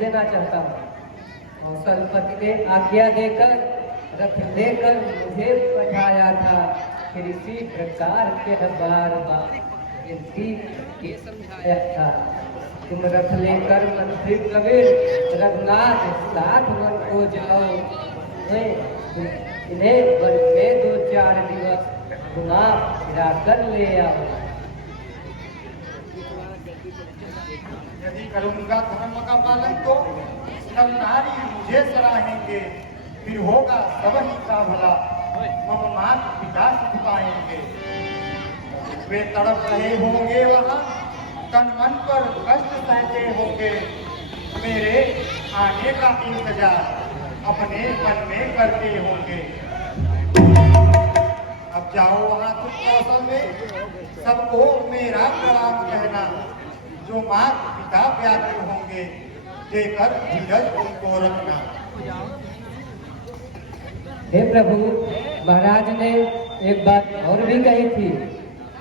देना चाहता हूँ। कौशलपति ने आज्ञा देकर रथ लेकर मुझे पठाया था, फिर इसी प्रकार के बार बार ये समझाया था। तुम रथ लेकर मंत्री प्रवीण रघुनाथ साथ वन को जाओ, इन्हें वन में 2-4 दिवस घुमा फिरा कर ले आओ। यदि करूंगा धर्म का पालन तो सब नारी मुझे सराहेंगे, फिर होगा सब ही का भला, मम माता पिता सुख पाएंगे। वे तड़प रहे होंगे वहाँ, तन मन पर कष्ट सहते होंगे, मेरे आने का इंतजार अपने मन में करते होंगे। अब जाओ वहाँ तुम कौशल में, सबको मेरा प्रणाम कहना, जो माता पिता व्याकुल होंगे, देकर धीरज उनको रखना। हे प्रभु, महाराज ने एक बात और भी कही थी,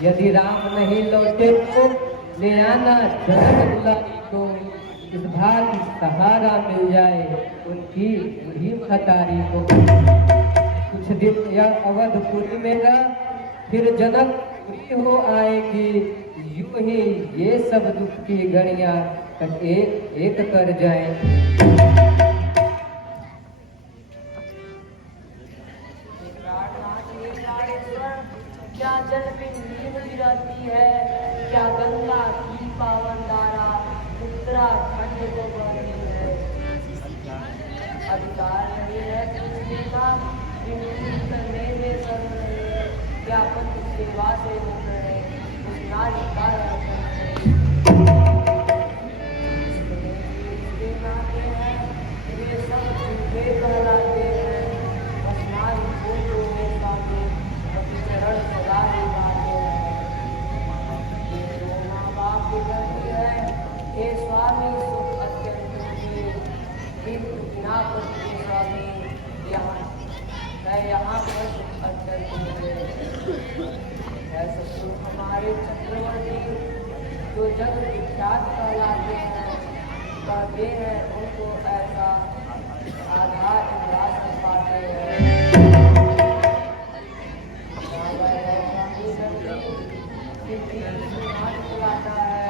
यदि राम नहीं लौटे तो ले आना जनक दुलारी को, इस भाग सहारा मिल जाए उनकी बूढ़ी महतारी को। कुछ दिन यह अवधपुरी में रह, फिर जनकपुरी हो आएगी, यूं ही ये सब दुख की घड़ियां एक एक कर जाएंगी। क्या जल में नींद गिरती है, क्या गंगा की पावन धारा उत्तराखंड को बहती है। अधिकार नहीं है तुझे का करने में कर रहे, क्या पति सेवा से हो रहे, उस नारी का वे सब झूठे कहलाते हैं, बस नारी को जो में साधो अपनी चरण सदा निभाते हैं। ये जो माँ बाप की गलती है, हे स्वामी सुख अत्यंत बिना पति स्वामी, यहाँ पर सुख अत्यंत ऐसा सुख हमारे चक्रवर्ती जो जग विख्यात कहलाते हैं, कहते हैं उनको ऐसा आधार इंद्रासन पाते हैं। चलाता है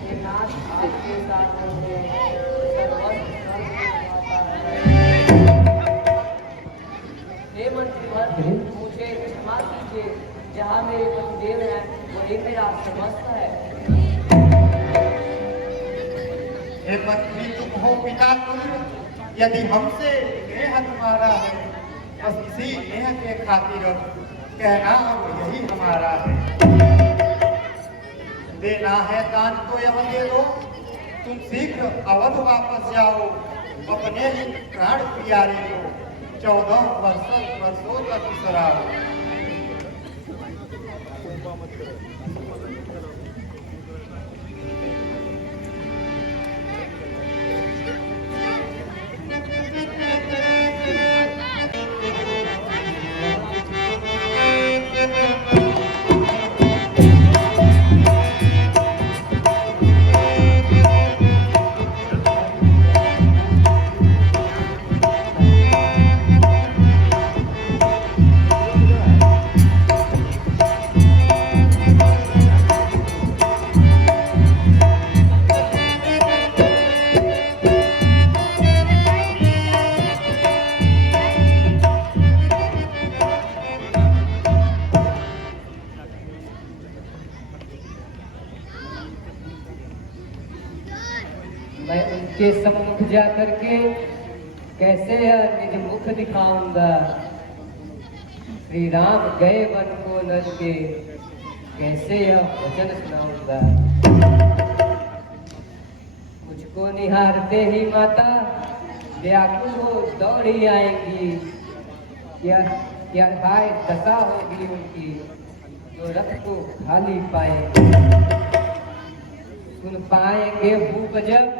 ये नाच आपके साथ होंगे, हे मंत्री मुझे क्षमा कीजिए, जहाँ मेरे पतिदेव हैं वही मेरा समस्त है। हे पत्नी तुम हो पिता तुल्य, यदि हमसे नेह तुम्हारा है, बस इसी नेह के खातिर कहना अब यही हमारा है। देना है दान तो यह दे दो, तुम शीघ्र अवध वापस जाओ, अपने ही प्राण प्यारे को 14 वर्षों तक सराहो। मैं उनके सम्मुख जा करके कैसे निज मुख दिखाऊंगा। श्री राम गए वन को नद के, कैसे यह वचन सुनाऊंगा। मुझको निहारते ही माता व्याकुल हो दौड़ी आएंगी, क्या हाय दशा होगी उनकी, जो रथ को खाली पाएंगे। सुन पाएंगे भूप जब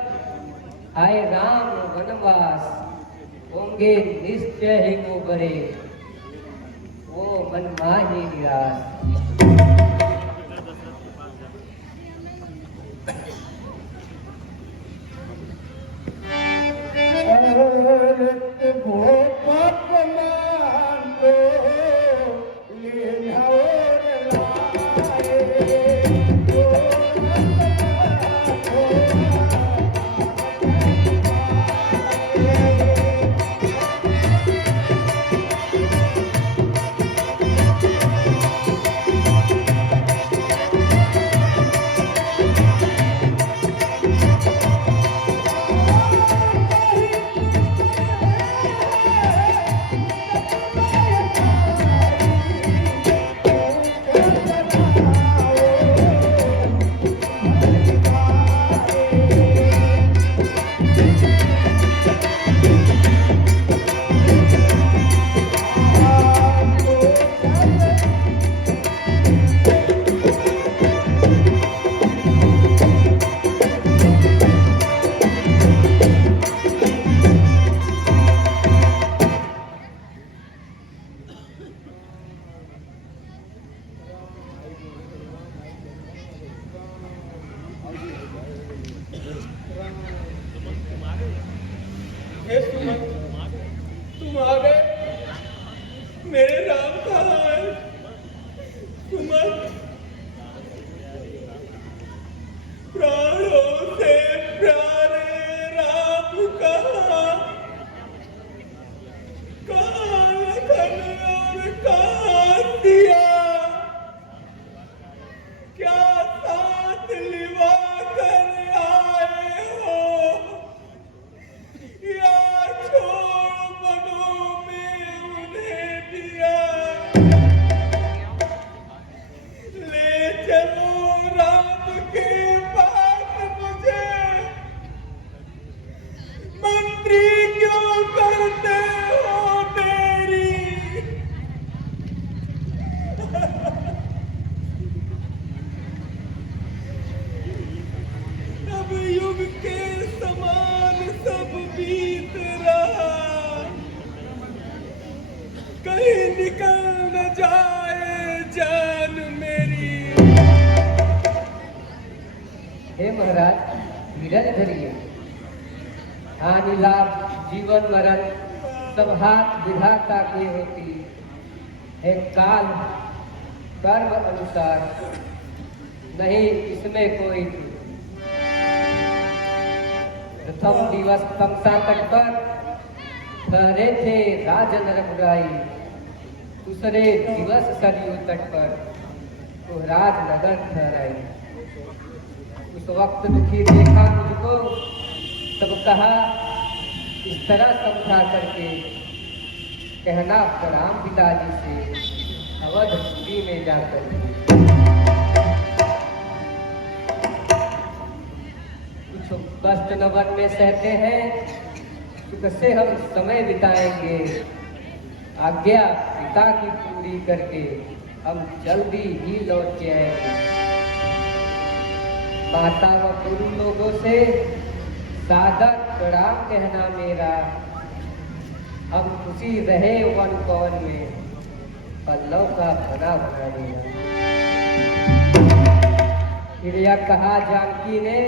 आए राम वनवास, होंगे निश्चय ही वो बड़े, वो मनमाही निराश। धन और कहाँ दिया, क्या साथ लिवा कर आए हो, या छोड़ बनों में उन्हें दिया। ले चलो राम के पास मुझे, मंत्री क्यों करते हो देरी। अब युग के समान सब बीत रहा, कहीं निकल न जाए जान मेरी। हे महाराज, धीरज धरिए। हानि लाभ जीवन मरण सब हाथ विधाता की होती है, काल कर्म अनुसार नहीं इसमें कोई थी। प्रथम दिवस तमसा तट पर ठहरे थे राजन रघुराई, दूसरे दिवस सरयू तट पर कोहराज नगर ठहराई। उस वक्त दुखी देखा मुझको, तब कहा इस तरह समझा करके कहना प्रणाम पिताजी से अवधपुरी में जाकर। कुछ कष्ट न वन में सहते हैं, सुख से हम समय बिताएंगे। आज्ञा पिता की पूरी करके हम जल्दी ही लौट के आएंगे। माता व गुरु लोगों से सादर प्रणाम कहना मेरा। हम खुशी रहे वन पवन में, पल्लव का बना बना देना। फिर यह कहा जानकी ने,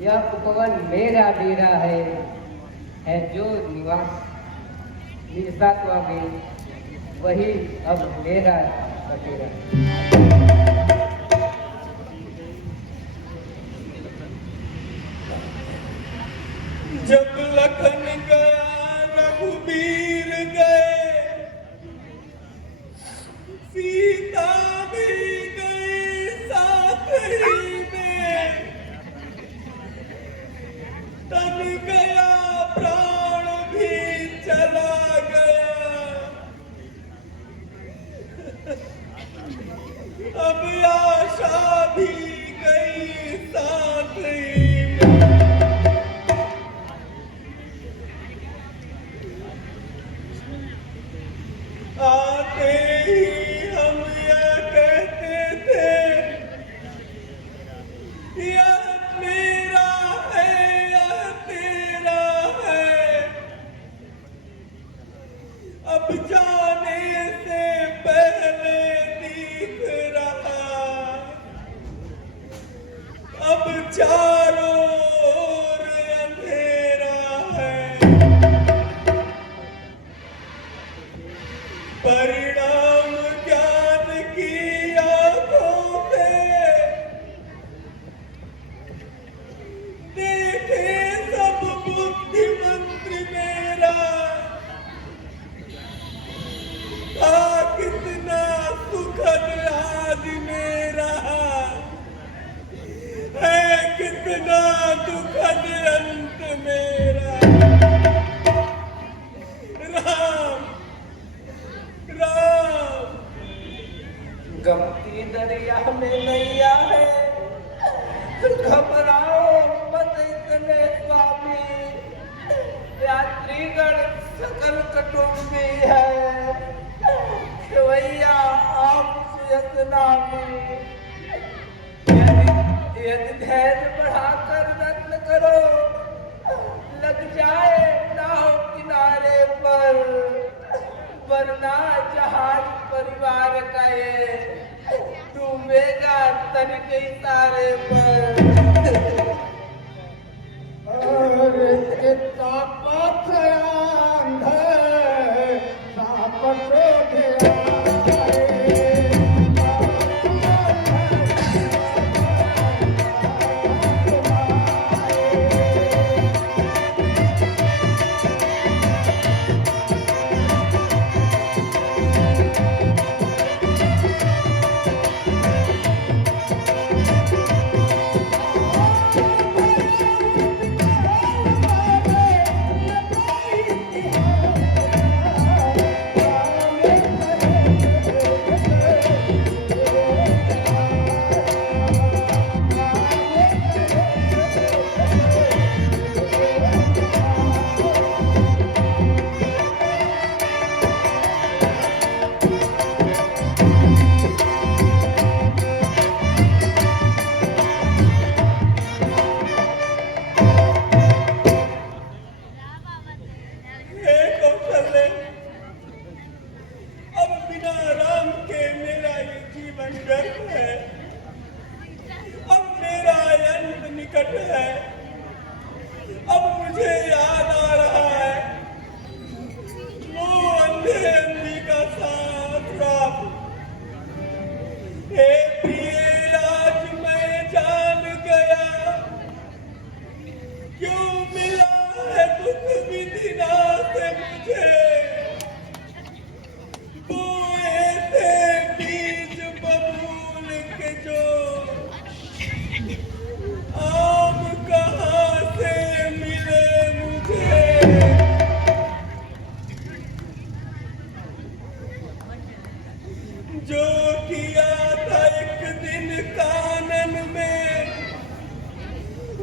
यह उपवन मेरा डेरा है जो निवास निरसात्वा में, वही अब मेरा बटेरा। जब लखन गया रघुबीर गए, सीता भी गई साथ ही में। तन गया प्राण भी चला गया, अब आशा भी गई साथ ही में। आते ही हम यह कहते थे, यह मेरा है, यह तेरा है। अब जाने से पहले दिख रहा, अब चारों ओर अंधेरा है। परिणाम ज्ञान की आंखों से देखे सब बुद्धिमंत्र मेरा। था कितना सुखद आज मेरा, है कितना दुखद अंत मेरा। राम राम गमती दरिया में नैया है, घबराओ मत इतने स्वामी। यात्रीगण सकल कुटुंबी है, भैया आप यत्नामी। यदि धैर्य बढ़ाकर रत्न करो, लग जाए नाव किनारे पर, वरना जहाज परिवार का ये डूबेगा तन के इशारे पर। और इतना पथयान है, सापटो गया बिना राम के मेरा ये जीवन व्यर्थ है। अब मेरा अंत निकट है। अब मुझे याद आ रहा है वो अंधे अंबिका श्राप। हे प्रिय, आज मैं जान गया क्यों मिला है दुख विधिना से मुझे। बोए थे बीज बबूल के जो आम कहाँ से मिले मुझे। जो किया था एक दिन कानन में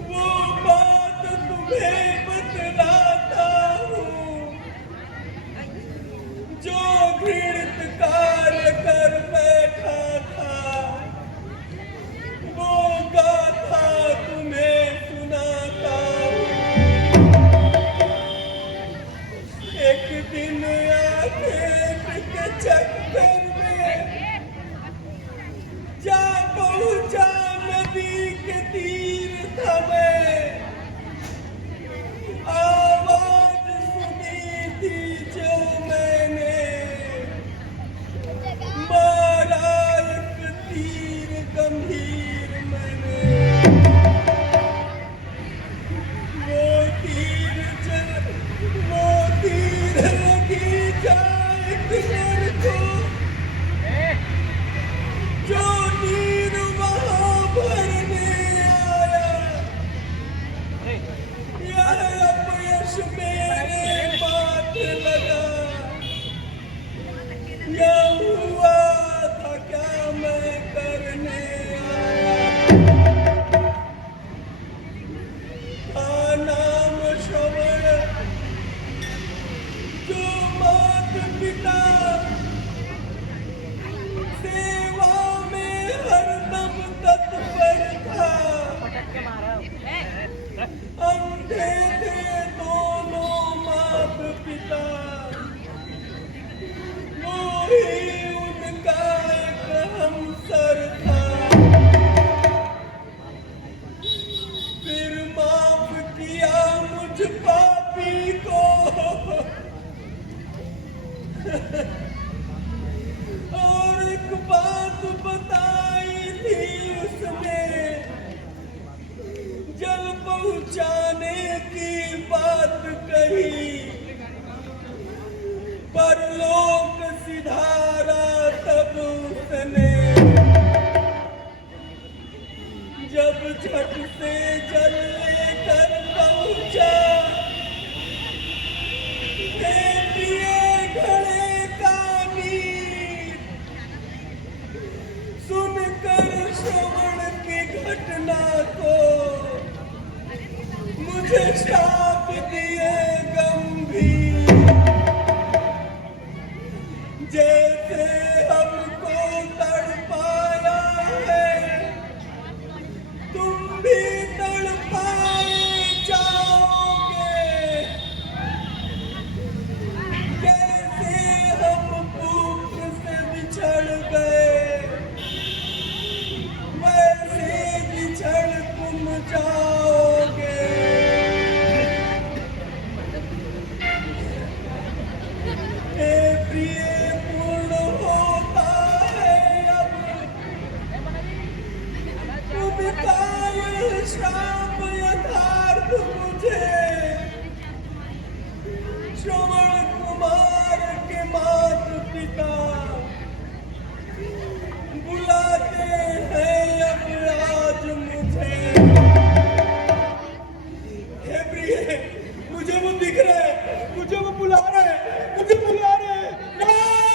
वो बात तुम्हें बतलाता हूँ। जो घृणित कार्य कर बैठा था वो गाथा तुम्हें सुनाता हूँ। एक दिन आखेट के चक्कर में जा पहुंचा नदी के तीर था मैं। आवाज सुनी थी जो मैंने, मारा एक तीर गंभीर मैंने। वो तीर लगी जाए किधर को, जो तीर वहाँ भरने आया। यह अपयश मेरे बात लगा। यह हुआ था क्या मैं करने आया। नाम श्रवण जो मात पिता सेवा में हरदम तत्पर था। अंधे थे दोनों मात पिता, वो ही उनका एक हमसर था। फिर माफ किया मुझ पापी को और एक बात बताई थी उसने, जल पहुंचाने की बात कही। परलोक सिधारा तब उसने, जब झट से जल लेकर पहुंचा। घड़े का नीर सुनकर श्रवण की घटना को मुझे श्राप दिए गंभीर। जैसे हमको तड़पाया है तुम भी तड़पाए जाओगे। जैसे हम भूख से बिछड़ गए वैसे बिछड़ तुम जाओगे। हे प्रिय, पूर्ण होता है अब उनका यह श्राप यथार्थ मुझे। श्रवण कुमार के मात पिता बुलाते हैं अब आज मुझे। हे प्रिय, मुझे वो दिख रहे हैं, मुझे वो बुला रहे हैं, मुझे बुला रहे हैं। राम